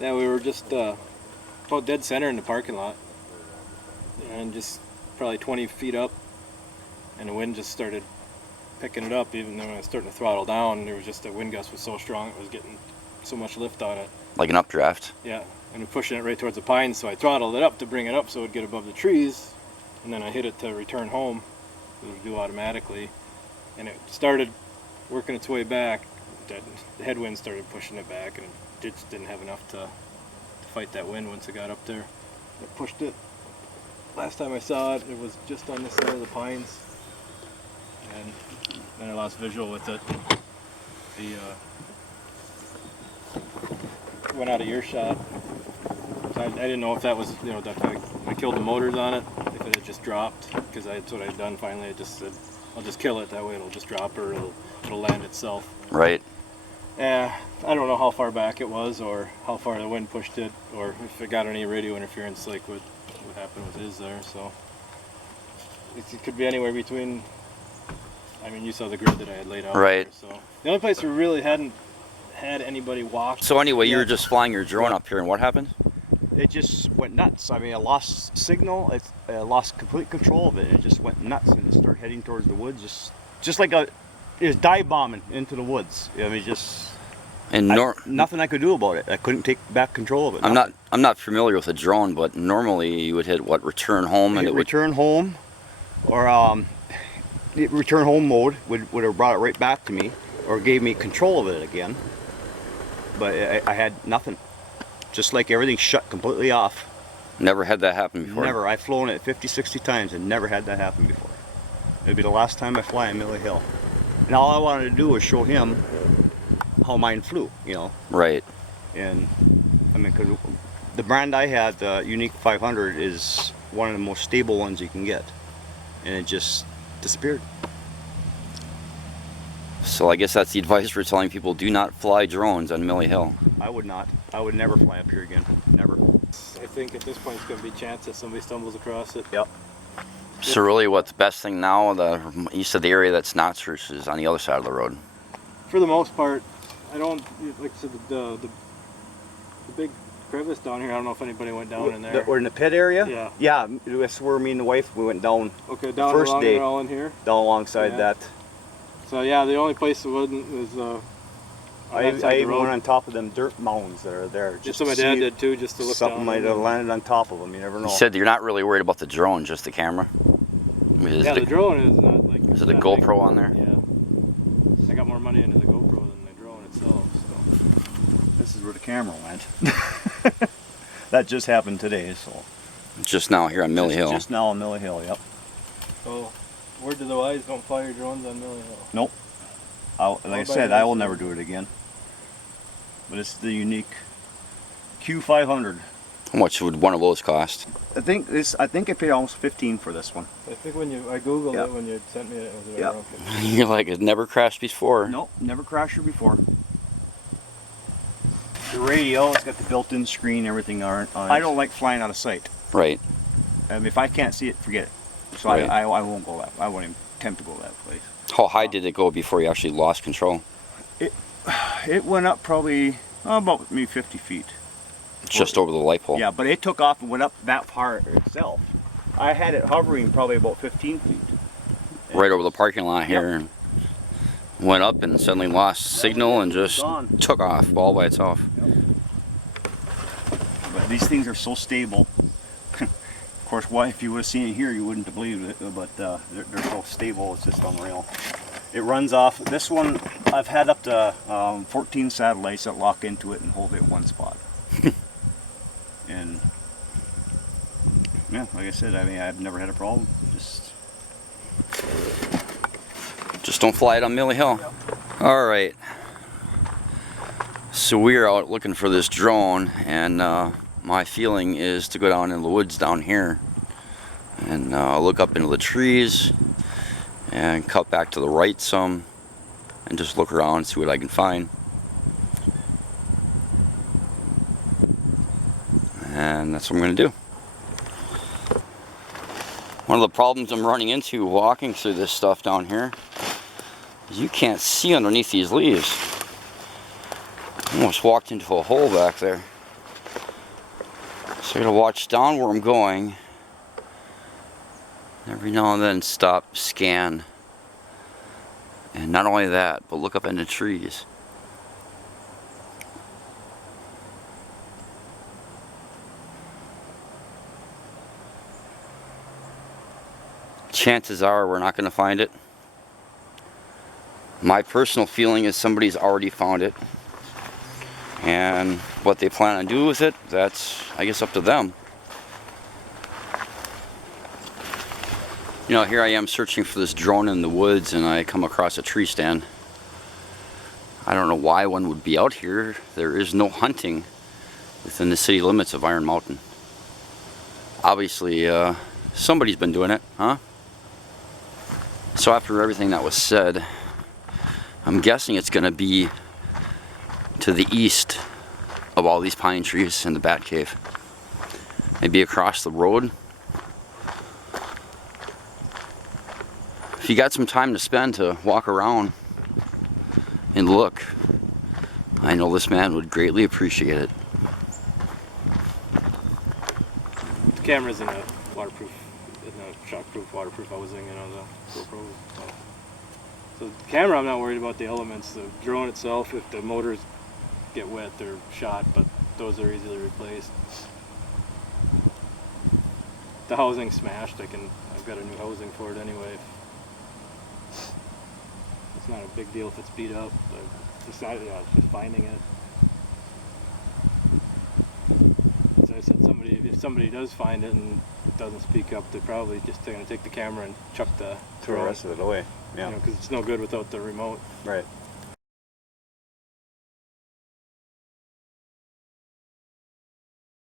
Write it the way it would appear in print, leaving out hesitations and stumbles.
Yeah, we were just about dead center in the parking lot, and just probably 20 feet up, and the wind just started picking it up. Even though I was starting to throttle down, there was just the wind gust was so strong it was getting so much lift on it. Like an updraft? Yeah, and pushing it right towards the pines, so I throttled it up to bring it up so it would get above the trees, and then I hit it to return home. It would do automatically, and it started working its way back. The headwind started pushing it back, and it just didn't have enough to fight that wind once it got up there. It pushed it. Last time I saw it, it was just on this side of the pines, and then I lost visual with it. The went out of earshot. So I didn't know if that was, you know, that I killed the motors on it, if it had just dropped, because that's what I had done finally. I just said, I'll just kill it, that way it'll just drop, or it'll land itself. Right. Yeah, I don't know how far back it was, or how far the wind pushed it, or if it got any radio interference like what happened with his there. So it could be anywhere between, I mean, you saw the grid that I had laid out. Right. There, so the only place we really hadn't had anybody walk. So anyway, you were just flying your drone up here, and what happened? It just went nuts. I mean, I lost signal. I lost complete control of it. It just went nuts and it started heading towards the woods, just like it was dive bombing into the woods. I mean, just nothing I could do about it. I couldn't take back control of it. I'm not familiar with a drone, but normally you would hit what, return home, and it would return home, or return home mode would have brought it right back to me, or gave me control of it again. But I had nothing. Just like everything shut completely off. Never had that happen before? Never. I've flown it 50, 60 times and never had that happen before. It'd be the last time I fly in Millie Hill. And all I wanted to do was show him how mine flew, you know. Right. And, I mean, because the brand I had, the Unique 500, is one of the most stable ones you can get. And it just disappeared. So I guess that's the advice we're telling people: do not fly drones on Millie Hill. I would not. I would never fly up here again. Never. I think at this point it's going to be a chance that somebody stumbles across it. Yep. So really, what the best thing now, the east of the area that's not searched, is on the other side of the road? For the most part, I don't, like I said, the big crevice down here, I don't know if anybody went down in there. We're in the pit area? Yeah. Yeah, that's where me and the wife, we went down. Okay, down first along day, there, all in here? Down alongside that. So yeah, the only place it wasn't was I even went on top of them dirt mounds that are there. Just so my dad did too, just to look something down. might have landed on top of them, you never know. You said you're not really worried about the drone, just the camera? I mean, yeah, the drone is not like... Is it a GoPro on there? Yeah. I got more money into the GoPro than the drone itself, so... This is where the camera went. That just happened today, so... Just now here on Millie Hill? Just now on Millie Hill, yep. So, word to the wise, don't fly your drones on Millie Hill. Nope. Like I said, I will never do it again. But it's the Unique Q500. How much would one of those cost? I think I paid almost 15 for this one. I think when I googled it when you sent me it, was yep. around 15. You're like, it never crashed before. Nope, never crashed here before. The radio, it's got the built-in screen, everything on it. I don't like flying out of sight. Right. If I can't see it, forget it. So right. I won't go that. I won't even attempt to go that place. How high did it go before you actually lost control? It went up probably about maybe 50 feet. Just over the light pole? Yeah, but it took off and went up that far itself. I had it hovering probably about 15 feet. Right over the parking lot here. Yep. Went up and suddenly lost signal and just took off all by itself. Yep. But these things are so stable. Of course, if you would have seen it here, you wouldn't have believed it, but they're so stable, it's just unreal. It runs off, this one, I've had up to 14 satellites that lock into it and hold it in one spot. And, yeah, like I said, I mean, I've never had a problem. Just don't fly it on Millie Hill. Yep. All right. So we're out looking for this drone, and my feeling is to go down in the woods down here and look up into the trees and cut back to the right some and just look around and see what I can find. And that's what I'm going to do. One of the problems I'm running into walking through this stuff down here is you can't see underneath these leaves. I almost walked into a hole back there. So I gotta watch down where I'm going. Every now and then stop, scan. And not only that, but look up in the trees. Chances are we're not going to find it. My personal feeling is somebody's already found it. And what they plan on doing with it, that's, I guess, up to them. You know, here I am searching for this drone in the woods and I come across a tree stand. I don't know why one would be out here. There is no hunting within the city limits of Iron Mountain. Obviously, somebody's been doing it, huh? So after everything that was said, I'm guessing it's going to be to the east of all these pine trees in the bat cave. Maybe across the road. If you got some time to spend to walk around and look, I know this man would greatly appreciate it. The camera's in a waterproof, in a shockproof, waterproof housing, you know, the GoPro. So the camera, I'm not worried about the elements. The drone itself, if the motors get wet, they're shot, but those are easily replaced. The housing's smashed. I've got a new housing for it anyway. It's not a big deal if it's beat up, but it's just finding it. So I said, if somebody does find it and it doesn't speak up, they're probably just going to take the camera and chuck the Throw the rest of it away. Yeah. You know, because it's no good without the remote. Right.